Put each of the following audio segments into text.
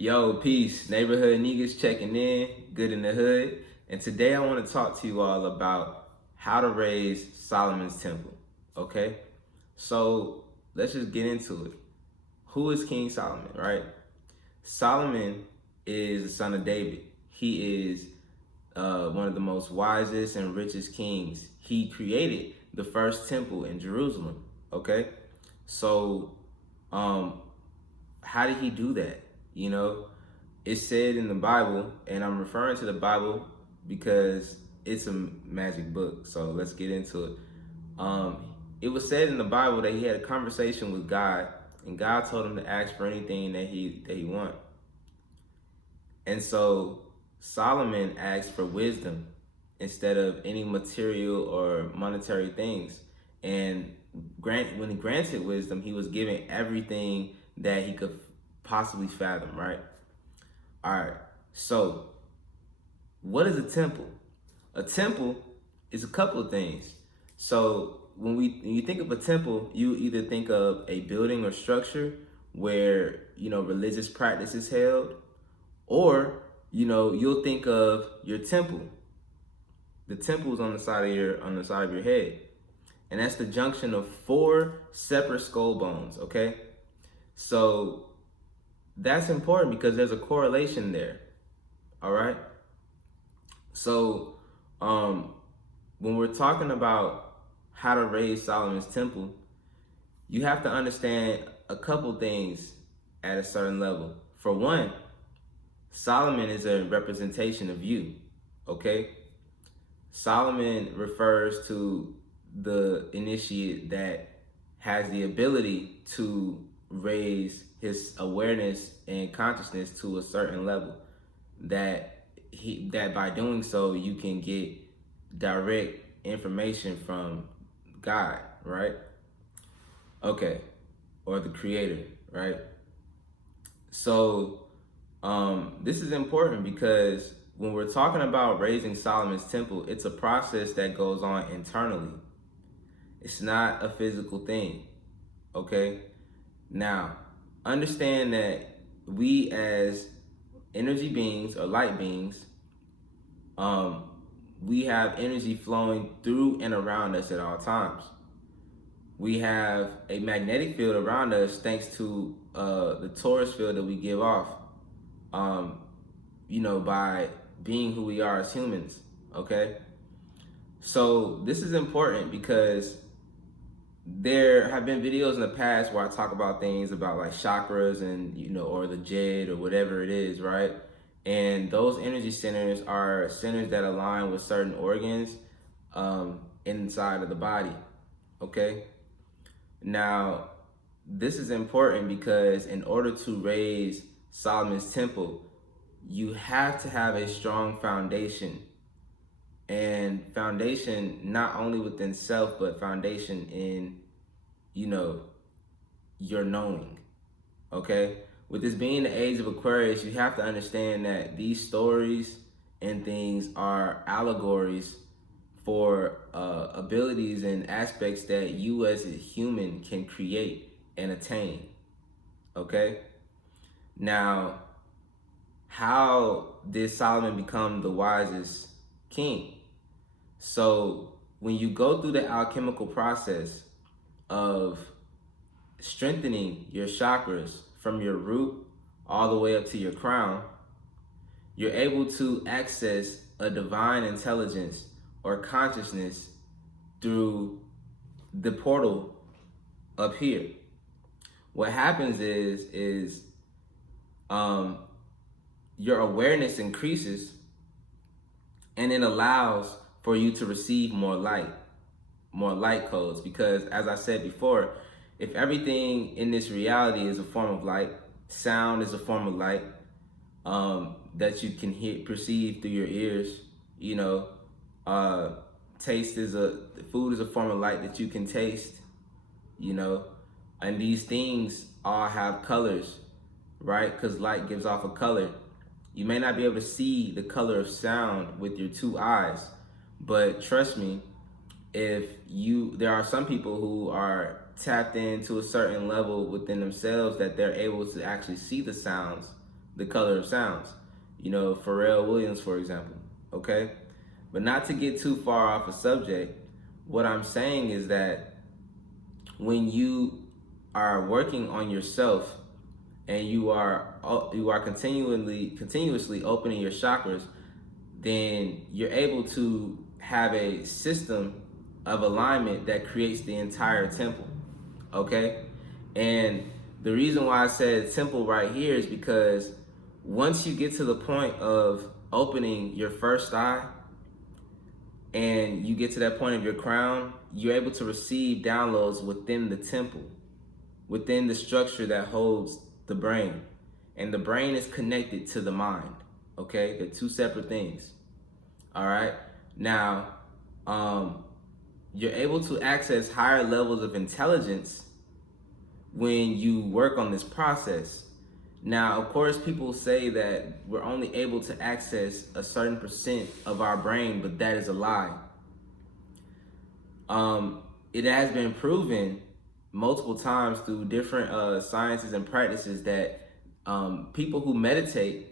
Yo, peace. Neighborhood niggas checking in, good in the hood. And today I want to talk to you all about how to raise Solomon's temple. Okay? So let's just get into it. Who is King Solomon, right? Solomon is the son of David. He is one of the most wisest and richest kings. He created the first temple in Jerusalem. Okay? So, how did he do that? You know, it's said in the Bible, and I'm referring to the Bible because it's a magic book. So let's get into it. It was said in the Bible that he had a conversation with God, and God told him to ask for anything that he want. And so Solomon asked for wisdom instead of any material or monetary things. And when he granted wisdom, he was given everything that he could possibly fathom, right? All right, so what is a temple? A temple is a couple of things. So when you think of a temple, you either think of a building or structure where, religious practice is held, or, you'll think of your temple. The temple is on the side of your head. And that's the junction of 4 separate skull bones, okay? So that's important because there's a correlation there. All right. So, when we're talking about how to raise Solomon's temple, you have to understand a couple things at a certain level. For one, Solomon is a representation of you. Okay. Solomon refers to the initiate that has the ability to raise his awareness and consciousness to a certain level that by doing so you can get direct information from God, right? Okay, or the creator, right? So this is important because when we're talking about raising Solomon's temple, it's a process that goes on internally. It's not a physical thing, okay? Now, understand that we as energy beings or light beings, we have energy flowing through and around us at all times. We have a magnetic field around us thanks to the torus field that we give off, by being who we are as humans, okay? So this is important because there have been videos in the past where I talk about things about like chakras and, or the jed or whatever it is, right? And those energy centers are centers that align with certain organs inside of the body, okay? Now, this is important because in order to raise Solomon's temple, you have to have a strong foundation. And foundation not only within self, but foundation in, your knowing, okay? With this being the age of Aquarius, you have to understand that these stories and things are allegories for abilities and aspects that you as a human can create and attain, okay? Now, how did Solomon become the wisest king? So when you go through the alchemical process of strengthening your chakras from your root all the way up to your crown, you're able to access a divine intelligence or consciousness through the portal up here. What happens is your awareness increases, and it allows for you to receive more light codes. Because as I said before, if everything in this reality is a form of light, sound is a form of light that you can perceive through your ears, food is a form of light that you can taste, and these things all have colors, right? Because light gives off a color. You may not be able to see the color of sound with your 2 eyes, but trust me, there are some people who are tapped into a certain level within themselves that they're able to actually see the sounds the color of sounds. You know, Pharrell Williams, for example. Okay? But not to get too far off a subject, what I'm saying is that when you are working on yourself and you are continuously opening your chakras, then you're able to have a system of alignment that creates the entire temple. Okay? And the reason why I said temple right here is because once you get to the point of opening your first eye and you get to that point of your crown, you're able to receive downloads within the temple, within the structure that holds the brain. And the brain is connected to the mind. Okay? They're two separate things. All right? Now, you're able to access higher levels of intelligence when you work on this process. Now, of course, people say that we're only able to access a certain percent of our brain, but that is a lie. It has been proven multiple times through different sciences and practices that people who meditate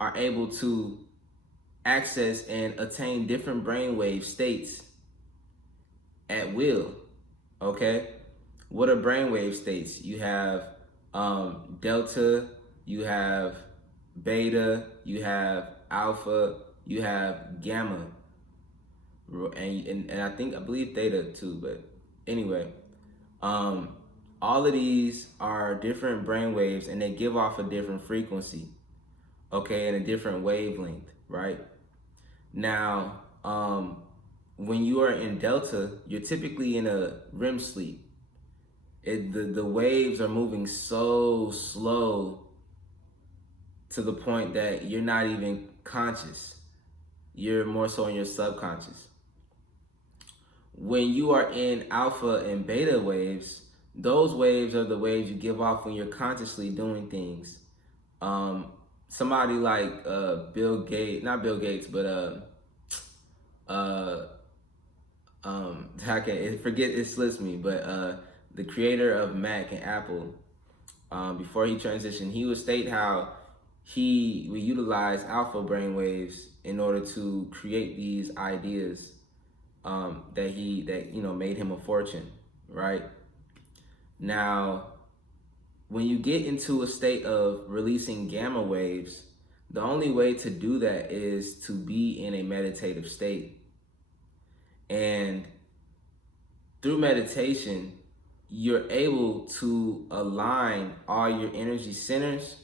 are able to access and attain different brainwave states at will. Okay? What are brainwave states? You have delta, you have beta, you have alpha, you have gamma, and I believe theta too. But anyway, all of these are different brainwaves, and they give off a different frequency, okay, and a different wavelength, right? Now, when you are in delta, you're typically in a REM sleep. The waves are moving so slow to the point that you're not even conscious. You're more so in your subconscious. When you are in alpha and beta waves, those waves are the waves you give off when you're consciously doing things. Somebody like Bill Gates, not Bill Gates, but it slips me, but the creator of Mac and Apple, before he transitioned, he would state how he would utilize alpha brainwaves in order to create these ideas that made him a fortune, right? Now, when you get into a state of releasing gamma waves, the only way to do that is to be in a meditative state. And through meditation, you're able to align all your energy centers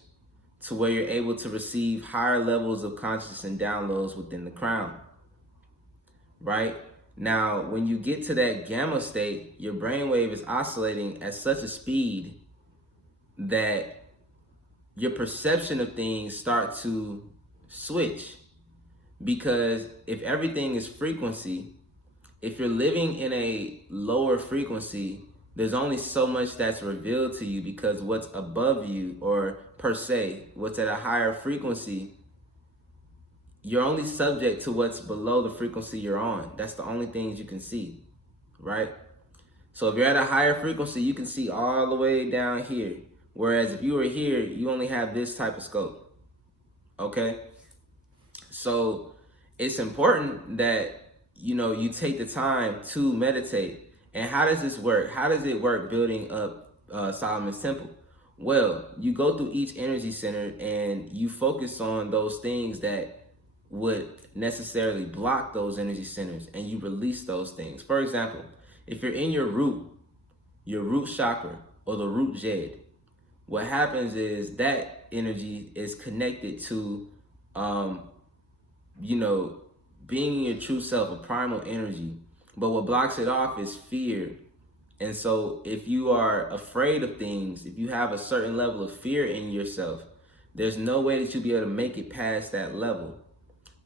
to where you're able to receive higher levels of consciousness and downloads within the crown, right? Now, when you get to that gamma state, your brainwave is oscillating at such a speed that your perception of things start to switch. Because if everything is frequency, if you're living in a lower frequency, there's only so much that's revealed to you, because what's above you, or per se, what's at a higher frequency, you're only subject to what's below the frequency you're on. That's the only things you can see, right? So if you're at a higher frequency, you can see all the way down here. Whereas if you were here, you only have this type of scope, okay? So it's important that, you take the time to meditate. And how does this work? How does it work building up Solomon's Temple? Well, you go through each energy center and you focus on those things that would necessarily block those energy centers, and you release those things. For example, if you're in your root chakra, or the root jed, what happens is that energy is connected to, being in your true self, a primal energy. But what blocks it off is fear. And so if you are afraid of things, if you have a certain level of fear in yourself, there's no way that you'll be able to make it past that level.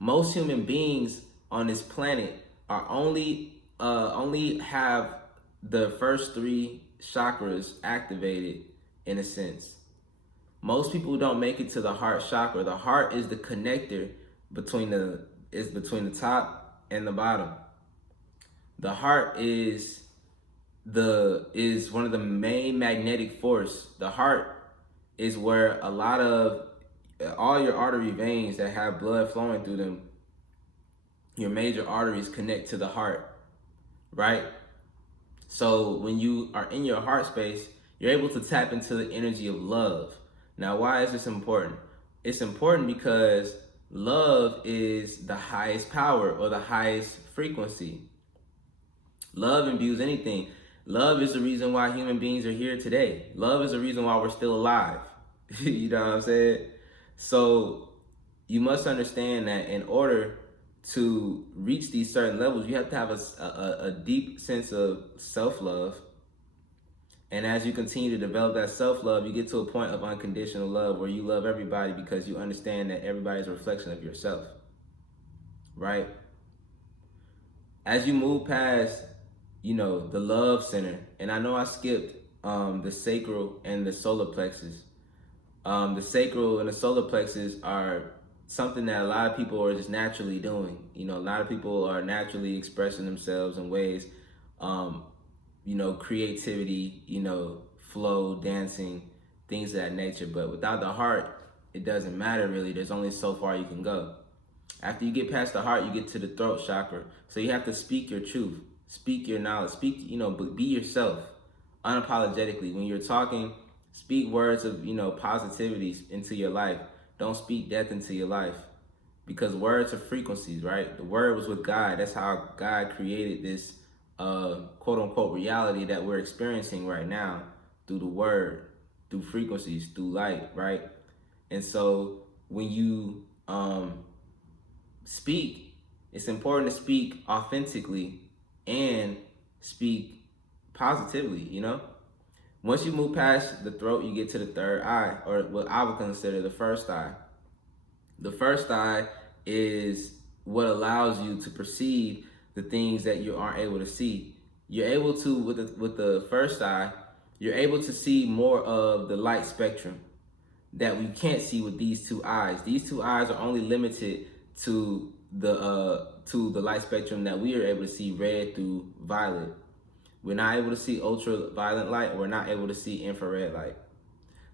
Most human beings on this planet are only have the first three chakras activated, in a sense. Most people don't make it to the heart chakra. The heart is the connector between the top and the bottom. The heart is one of the main magnetic force. The heart is where a lot of all your artery veins that have blood flowing through them, your major arteries connect to the heart, right? So when you are in your heart space, you're able to tap into the energy of love. Now, why is this important? It's important because love is the highest power or the highest frequency. Love imbues anything. Love is the reason why human beings are here today. Love is the reason why we're still alive. You know what I'm saying? So you must understand that in order to reach these certain levels, you have to have a deep sense of self-love. And as you continue to develop that self-love, you get to a point of unconditional love where you love everybody because you understand that everybody's a reflection of yourself, right? As you move past, the love center, and I know I skipped the sacral and the solar plexus. The sacral and the solar plexus are something that a lot of people are just naturally doing. A lot of people are naturally expressing themselves in ways, creativity, flow, dancing, things of that nature. But without the heart, it doesn't matter really. There's only so far you can go. After you get past the heart, you get to the throat chakra. So you have to speak your truth, speak your knowledge, but be yourself unapologetically. When you're talking, speak words of, positivity into your life. Don't speak death into your life, because words are frequencies, right? The word was with God. That's how God created this quote unquote reality that we're experiencing right now, through the word, through frequencies, through light, right? And so when you speak, it's important to speak authentically and speak positively, Once you move past the throat, you get to the third eye, or what I would consider the first eye. The first eye is what allows you to perceive the things that you aren't able to see. You're able to, with the first eye, you're able to see more of the light spectrum that we can't see with these two eyes. These two eyes are only limited to the light spectrum that we are able to see, red through violet. We're not able to see ultraviolet light, or we're not able to see infrared light.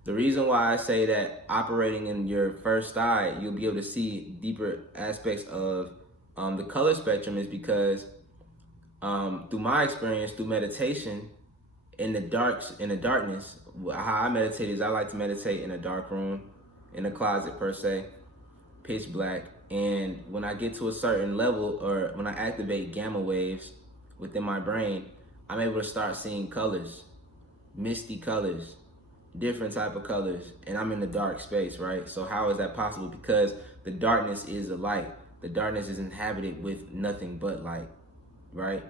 The reason why I say that operating in your first eye, you'll be able to see deeper aspects of the color spectrum is because through my experience, through meditation, in the darkness, how I meditate is I like to meditate in a dark room, in a closet per se, pitch black. And when I get to a certain level, or when I activate gamma waves within my brain, I'm able to start seeing colors, misty colors, different type of colors, and I'm in the dark space, right? So how is that possible? Because the darkness is the light. The darkness is inhabited with nothing but light, right?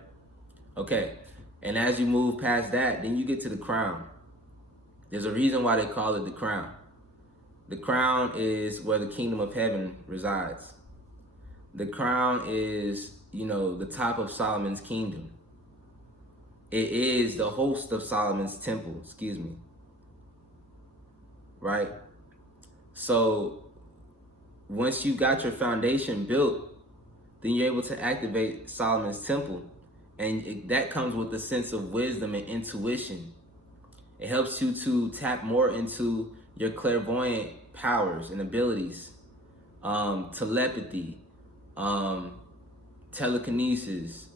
Okay, and as you move past that, then you get to the crown. There's a reason why they call it the crown. The crown is where the kingdom of heaven resides. The crown is, the top of Solomon's kingdom. It is the host of Solomon's temple, right? So once you got your foundation built, then you're able to activate Solomon's temple. And that comes with a sense of wisdom and intuition. It helps you to tap more into your clairvoyant powers and abilities, telepathy, telekinesis,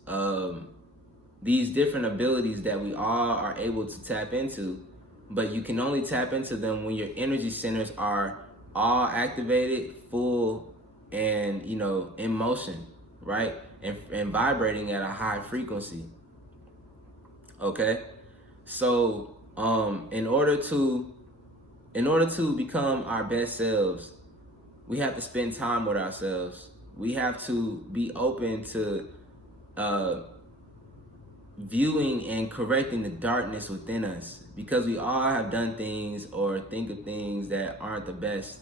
these different abilities that we all are able to tap into, but you can only tap into them when your energy centers are all activated, full, and in motion, right? And vibrating at a high frequency. Okay, so in order to become our best selves, we have to spend time with ourselves. We have to be open to viewing and correcting the darkness within us, because we all have done things or think of things that aren't the best,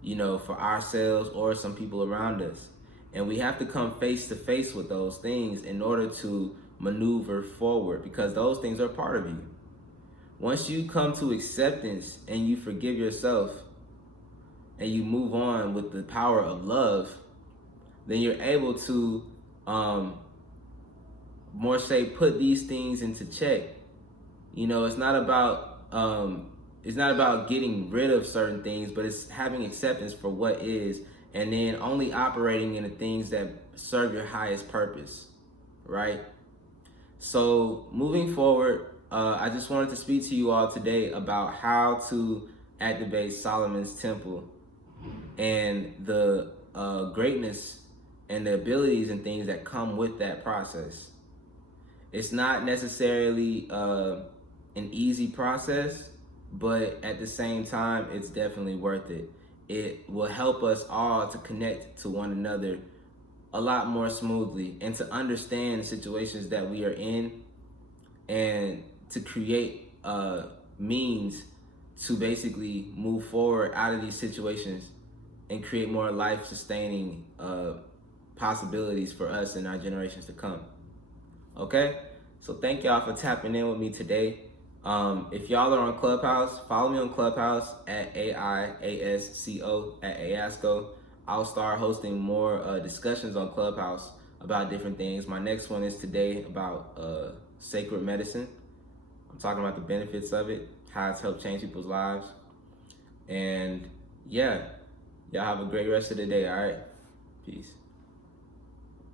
for ourselves or some people around us. And we have to come face to face with those things in order to maneuver forward, because those things are part of you. Once you come to acceptance and you forgive yourself and you move on with the power of love, then you're able to more say put these things into check. It's not about it's not about getting rid of certain things, but it's having acceptance for what is, and then only operating in the things that serve your highest purpose, right? So moving forward, I just wanted to speak to you all today about how to activate Solomon's temple and the greatness and the abilities and things that come with that process. It's not necessarily an easy process, but at the same time, it's definitely worth it. It will help us all to connect to one another a lot more smoothly and to understand the situations that we are in, and to create means to basically move forward out of these situations and create more life-sustaining possibilities for us and our generations to come. Okay? So thank y'all for tapping in with me today. If y'all are on Clubhouse, follow me on Clubhouse at AIASCO at AASCO. I'll start hosting more discussions on Clubhouse about different things. My next one is today about sacred medicine. I'm talking about the benefits of it, how it's helped change people's lives. And yeah, y'all have a great rest of the day, all right? Peace.